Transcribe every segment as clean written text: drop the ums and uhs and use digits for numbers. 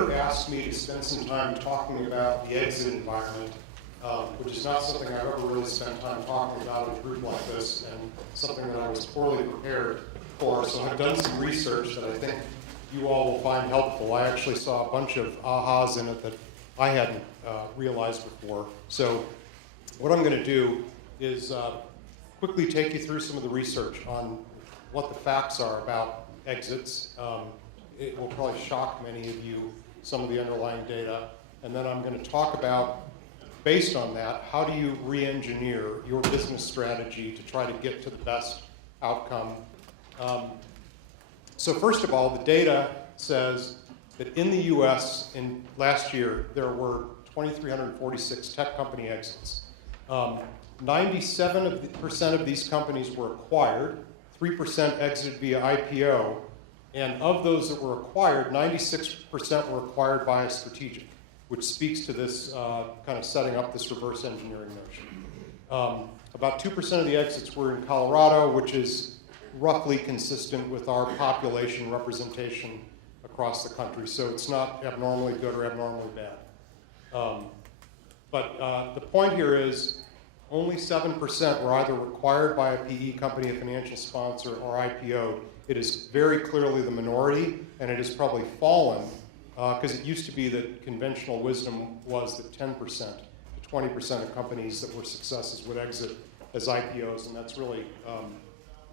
Peter asked me to spend some time talking about the exit environment, which is not something I've ever really spent time talking about in a group like this, and something that I was poorly prepared for. So I've done some research that I think you all will find helpful. I actually saw a bunch of ahas in it that I hadn't realized before. So what I'm going to do is quickly take you through some of the research on what the facts are about exits. It will probably shock many of you, some of the underlying data. And then I'm going to talk about, based on that, how do you re-engineer your business strategy to try to get to the best outcome. So first of all, the data says that in the US in last year, there were 2,346 tech company exits. 97% of these companies were acquired, 3% exited via IPO, and of those that were acquired, 96% were acquired by a strategic, which speaks to this kind of setting up this reverse engineering notion. About 2% of the exits were in Colorado, which is roughly consistent with our population representation across the country. So it's not abnormally good or abnormally bad. But the point here is only 7% were either acquired by a PE company, a financial sponsor, or IPO'd. It is very clearly the minority, and it has probably fallen because it used to be that conventional wisdom was that 10% to 20% of companies that were successes would exit as IPOs, and that's really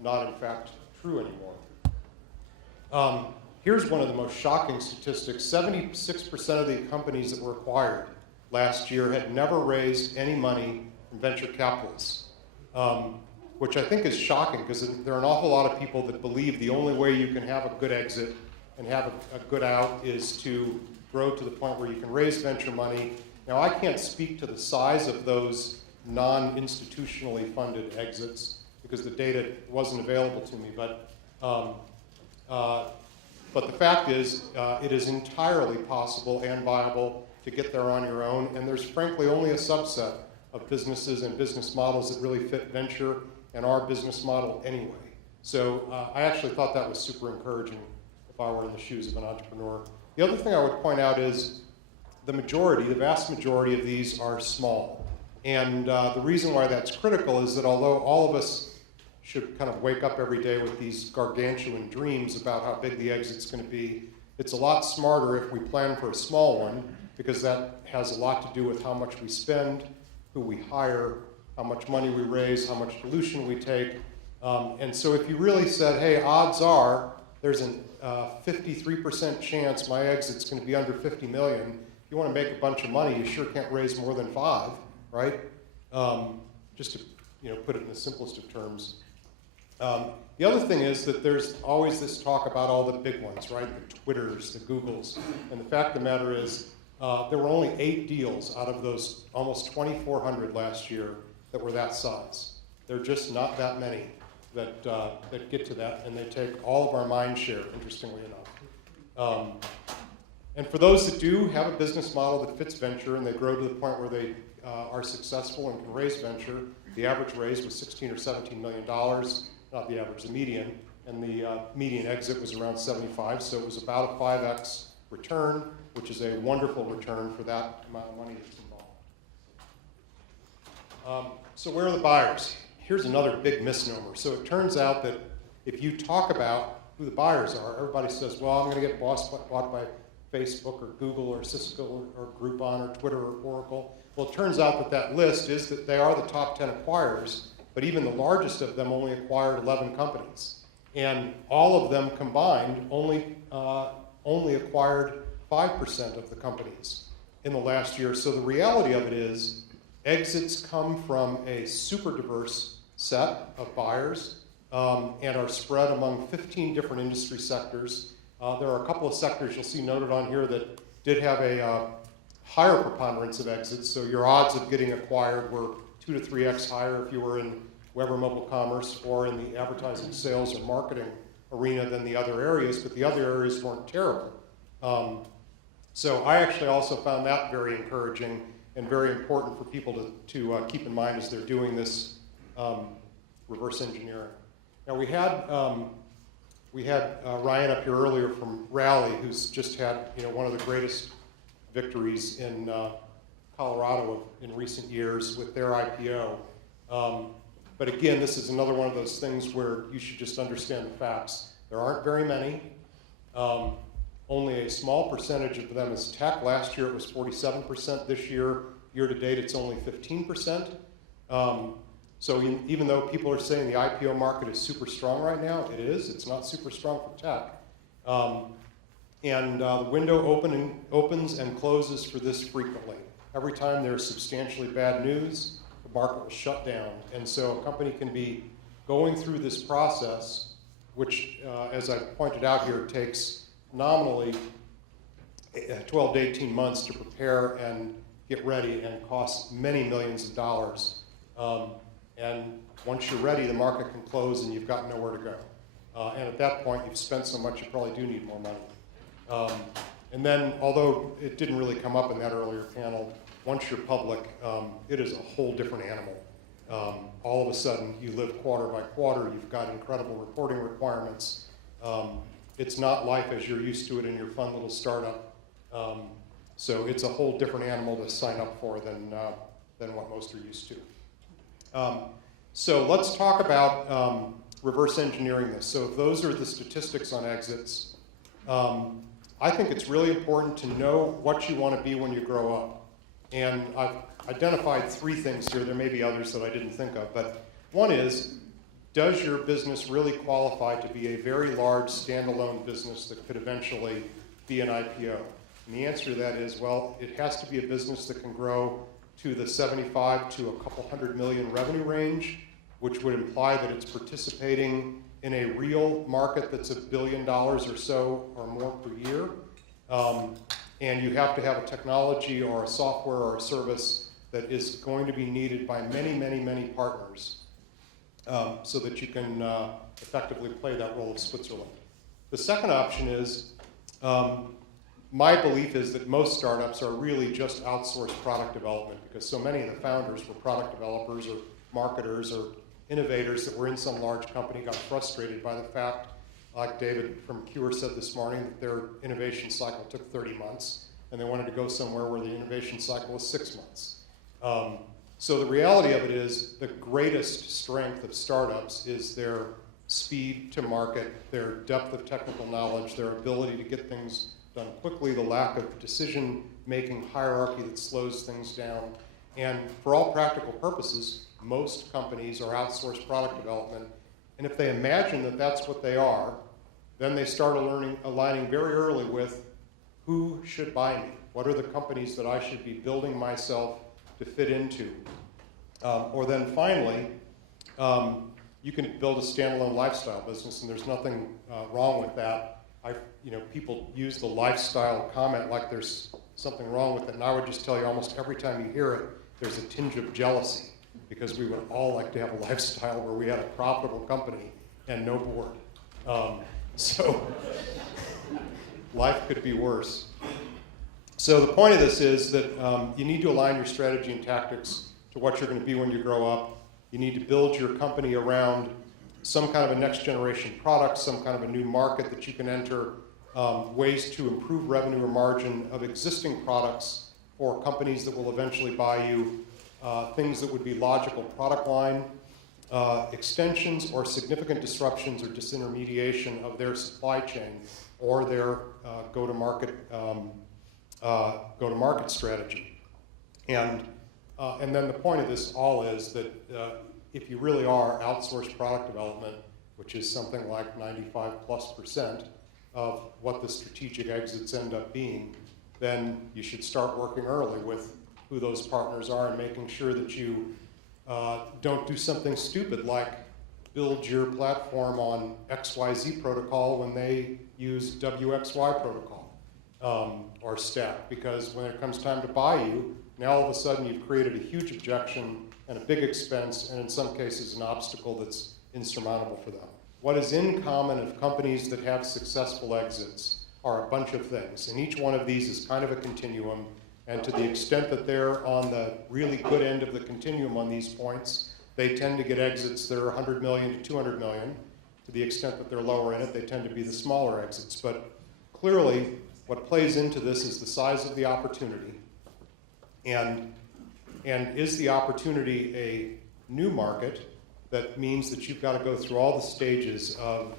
not in fact true anymore. Here's one of the most shocking statistics. 76% of the companies that were acquired last year had never raised any money from venture capitalists, which I think is shocking because there are an awful lot of people that believe the only way you can have a good exit and have a good out is to grow to the point where you can raise venture money. Now, I can't speak to the size of those non-institutionally funded exits because the data wasn't available to me, but the fact is it is entirely possible and viable to get there on your own, and there's frankly only a subset of businesses and business models that really fit venture and our business model anyway. So I actually thought that was super encouraging if I were in the shoes of an entrepreneur. The other thing I would point out is the vast majority of these are small. And the reason why that's critical is that although all of us should kind of wake up every day with these gargantuan dreams about how big the exit's going to be, it's a lot smarter if we plan for a small one, because that has a lot to do with how much we spend, who we hire, how much money we raise, how much dilution we take. And so if you really said, hey, odds are there's a 53% chance my exit's going to be under 50 million, if you want to make a bunch of money, you sure can't raise more than 5, right? Just to put it in the simplest of terms. The other thing is that there's always this talk about all the big ones, right? The Twitters, the Googles. And the fact of the matter is there were only 8 deals out of those almost 2,400 last year that were that size. There are just not that many that get to that, and they take all of our mind share, interestingly enough. And for those that do have a business model that fits venture and they grow to the point where they are successful and can raise venture, the average raise was $16 or $17 million, not the average, the median, and the median exit was around 75, so it was about a 5x return, which is a wonderful return for that amount of money that's involved. So where are the buyers? Here's another big misnomer. So it turns out that if you talk about who the buyers are, everybody says, well, I'm going to get bought by Facebook or Google or Cisco or Groupon or Twitter or Oracle. Well, it turns out that list is that they are the top 10 acquirers, but even the largest of them only acquired 11 companies. And all of them combined only acquired 5% of the companies in the last year. So the reality of it is exits come from a super diverse set of buyers and are spread among 15 different industry sectors. There are a couple of sectors you'll see noted on here that did have a higher preponderance of exits, so your odds of getting acquired were 2 to 3x higher if you were in web or mobile commerce or in the advertising, sales, or marketing arena than the other areas, but the other areas weren't terrible. So I actually also found that very encouraging and very important for people to keep in mind as they're doing this reverse engineering. Now we had We had Ryan up here earlier from Raleigh, who's just had one of the greatest victories in Colorado in recent years with their IPO. But again, this is another one of those things where you should just understand the facts. There aren't very many. Only a small percentage of them is tech. Last year it was 47%. This year, year to date, it's only 15%. So even though people are saying the IPO market is super strong right now, it is. It's not super strong for tech. The window opens and closes for this frequently. Every time there's substantially bad news, the market will shut down. And so a company can be going through this process, which, as I pointed out here, takes nominally 12 to 18 months to prepare and get ready, and costs many millions of dollars. And once you're ready, the market can close and you've got nowhere to go. And at that point, you've spent so much, you probably do need more money. And then, although it didn't really come up in that earlier panel, once you're public, it is a whole different animal. All of a sudden, you live quarter by quarter, you've got incredible reporting requirements. It's not life as you're used to it in your fun little startup. So it's a whole different animal to sign up for than what most are used to. So let's talk about reverse engineering this. So those are the statistics on exits. I think it's really important to know what you want to be when you grow up. And I've identified 3 things here. There may be others that I didn't think of. But one is, does your business really qualify to be a very large standalone business that could eventually be an IPO? And the answer to that is, well, it has to be a business that can grow to the 75 to a couple $100 million revenue range, which would imply that it's participating in a real market that's $1 billion or so or more per year. And you have to have a technology or a software or a service that is going to be needed by many, many, many partners, so that you can effectively play that role of Switzerland. The second option is, my belief is that most startups are really just outsourced product development, because so many of the founders were product developers or marketers or innovators that were in some large company, got frustrated by the fact, like David from Cure said this morning, that their innovation cycle took 30 months, and they wanted to go somewhere where the innovation cycle was 6 months. So the reality of it is, the greatest strength of startups is their speed to market, their depth of technical knowledge, their ability to get things done quickly, the lack of decision-making hierarchy that slows things down. And for all practical purposes, most companies are outsourced product development. And if they imagine that that's what they are, then they start aligning very early with who should buy me? What are the companies that I should be building myself to fit into? Or then finally, you can build a standalone lifestyle business, and there's nothing wrong with that. People use the lifestyle comment like there's something wrong with it, and I would just tell you, almost every time you hear it, there's a tinge of jealousy, because we would all like to have a lifestyle where we had a profitable company and no board. So life could be worse. So the point of this is that you need to align your strategy and tactics to what you're going to be when you grow up. You need to build your company around some kind of a next generation product, some kind of a new market that you can enter, ways to improve revenue or margin of existing products for companies that will eventually buy you, things that would be logical product line, extensions or significant disruptions or disintermediation of their supply chain or their go-to-market strategy. And then the point of this all is that if you really are outsourced product development, which is something like 95+% of what the strategic exits end up being, then you should start working early with who those partners are and making sure that you don't do something stupid like build your platform on XYZ protocol when they use WXY protocol or stack, because when it comes time to buy you, now all of a sudden you've created a huge objection and a big expense, and in some cases an obstacle that's insurmountable for them. What is in common of companies that have successful exits are a bunch of things, and each one of these is kind of a continuum, and to the extent that they're on the really good end of the continuum on these points, they tend to get exits that are 100 million to 200 million. To the extent that they're lower in it, they tend to be the smaller exits. But clearly, what plays into this is the size of the opportunity. And is the opportunity a new market that means that you've got to go through all the stages of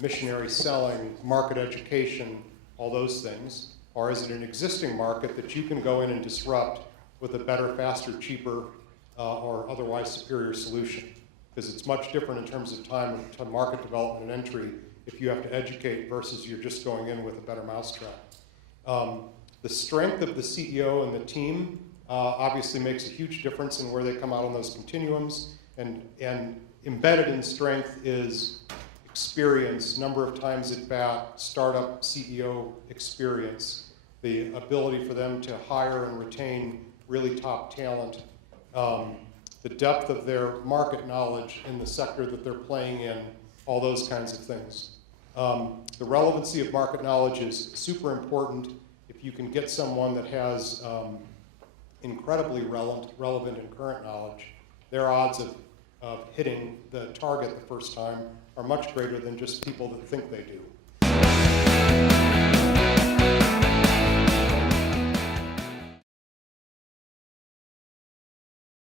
missionary selling, market education, all those things? Or is it an existing market that you can go in and disrupt with a better, faster, cheaper, or otherwise superior solution? Because it's much different in terms of time to market development and entry if you have to educate versus you're just going in with a better mousetrap. The strength of the CEO and the team obviously makes a huge difference in where they come out on those continuums, and embedded in strength is experience, number of times at bat, startup CEO experience, the ability for them to hire and retain really top talent, the depth of their market knowledge in the sector that they're playing in, all those kinds of things. The relevancy of market knowledge is super important. If you can get someone that has incredibly relevant and current knowledge, their odds of hitting the target the first time are much greater than just people that think they do.